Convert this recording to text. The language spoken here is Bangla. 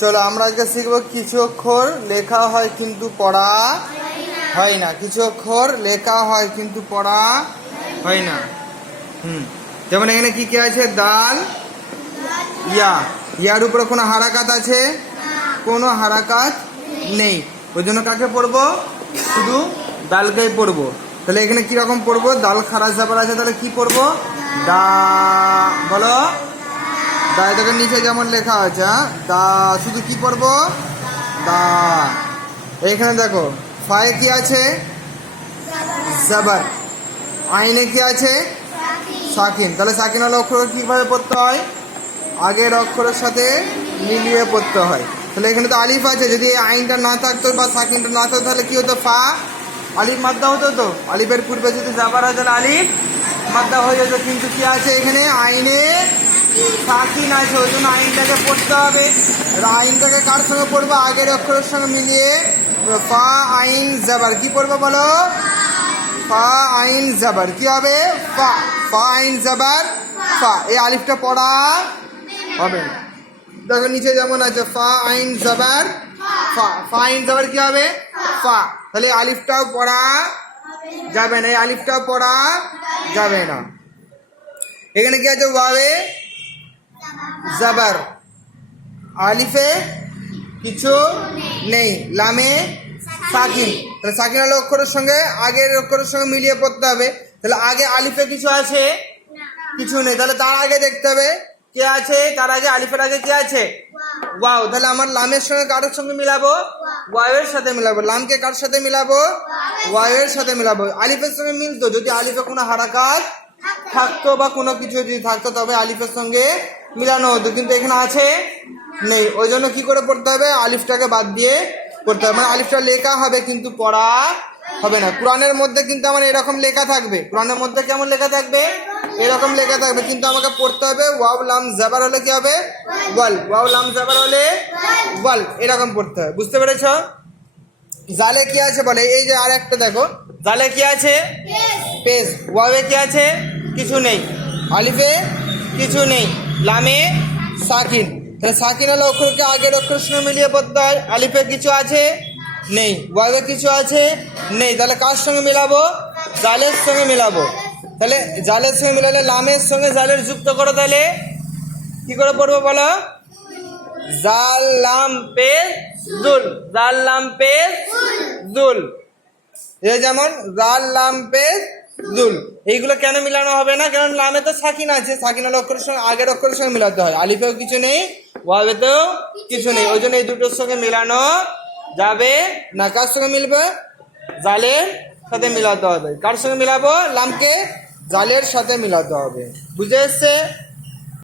চলো আমরা আজকে শিখবো কিছু অক্ষর লেখা হয় কিন্তু পড়া হয় না। কিছু অক্ষর লেখা হয় কিন্তু পড়া হয় না। যেমন এখানে কি কি আছে? দাল, ইয়া। ইয়ার উপরে কোনো হারাকাত আছে? কোনো হারাকাত নেই। ওই জন্য কাকে পড়বো? শুধু দালকেই পড়বো। তাহলে এখানে কিরকম পড়বো? দাল খারাজ ব্যাপার আছে, তাহলে কি পড়বো? দা। বলো দা। এটাকে নিচে যেমন লেখা আছে দা, শুধু কি পড়বো? দা। এখানে দেখো ফায়ে কি আছে? জাবার। আইনে কি আছে? সাকিন। তাহলে সাকিন হলো অক্ষর কিভাবে পড়তে হয়? আগের অক্ষরের সাথে মিলিয়ে পড়তে হয়। তাহলে এখানে তো আলিফ আছে, যদি এই আইনটা না থাকতো বা সাকিনটা না থাকতো তাহলে কি হতো? ফা আলিফ মাদ্দা হতো। তো আলিফের পূর্বে যদি জাবার হয় তাহলে আলিফ মাদ্দা হয়ে যেত। কিন্তু কি আছে এখানে? আইনে সাকিন আছে, ওই জন্য আইনটাকে পড়তে হবে। আইনটাকে কার সঙ্গে পড়বো? আগের অক্ষরের সঙ্গে মিলিয়ে। ফা আইন জাবার কি পড়বো বলো? ফা আইন জাবার কি হবে? ফা। ফা আইন জাবার ফা। এই আলিফটা পড়া হবে না। দেখো নিচে যেমন আছে ফা আইন জাবার ফা। ফা আইন জাবার কি হবে? ফা। তাহলে আলিফটাও পড়া যাবে না, এই আলিফটাও পড়া যাবে না। এখানে কি আছে? ওয়াবে জাবার, আলিফে কিছু নেই, লামে সাকিন। তাহলে সাকিন হলো অক্ষরের সঙ্গে আগের অক্ষরের সঙ্গে মিলিয়ে পড়তে হবে। তাহলে আগে আলিফে কিছু আছে? কিছু নেই। তাহলে তার আগে দেখতে হবে কে আছে। তার আগে আলিফের আগে কে আছে? ওয়াও। তাহলে আমার লামের সঙ্গে কারোর সঙ্গে মিলাবো? ওয়াওয়ের সাথে মিলাবো। লামকে কার সাথে মিলাবো? ওয়াওয়ের সাথে মিলাবো। আলিফের সঙ্গে মিলতো যদি আলিফে কোনো হারাকাত থাকতো বা কোনো কিছু যদি থাকতো তবে আলিফের সঙ্গে মিলানো হতো, কিন্তু এখানে আছে নেই। ওই জন্য কি করে পড়তে হবে? আলিফটাকে বাদ দিয়ে পড়তে হবে। মানে আলিফটা লেখা হবে কিন্তু পড়া হবে না। কোরআনের মধ্যে কিন্তু আমার এরকম লেখা থাকবে। কোরআনের মধ্যে কেমন লেখা থাকবে? এরকম লেখা থাকবে, কিন্তু আমাকে পড়তে হবে ওয়াও লাম জাবার হলে কি হবে? ওয়াল। ওয়াও লাম জাবার হলে ওয়াল, এরকম পড়তে হবে। বুঝতে পেরেছো? জালে কি আছে বলে? এই যে আর একটা দেখো, জালে কি আছে? পেজ। ওয়াবে কি আছে? কিছু নেই। আলিফে কিছু নেই, লামে সাকিন। তাহলে সাকিন হলো অক্ষরকে আগের অক্ষরের সঙ্গে মিলিয়ে পড়তে হয়। আলিফে কিছু আছে? নেই। ওয়াবে কিছু আছে? নেই। তাহলে কার সঙ্গে মিলাবো? জালের সঙ্গে মিলাবো। তাহলে জালের সঙ্গে মিলালে লামের সঙ্গে জালের যুক্ত করো। তাহলে কি করে পড়বো বলো? জাল লাম পেজ জুল। জাল লাম পেজ জুল। এই যেমন জাল লাম পেজ জুল। এইগুলো কেন মিলানো হবে না? কারণ লামে তো সাকিন আছে। সাকিন হলো অক্ষরের সঙ্গে আগের অক্ষরের সঙ্গে মিলাতে হয়। আলিফেও কিছু নেই, ওয়াবেতেও কিছু নেই। ওই জন্য এই দুটোর সঙ্গে মিলানো যাবে না। কার সঙ্গে মিলবে? জালের সাথে মিলাতে হবে। কার সঙ্গে মিলাবো? লামকে জালের সাথে মিলাতে হবে। বুঝে এসছে?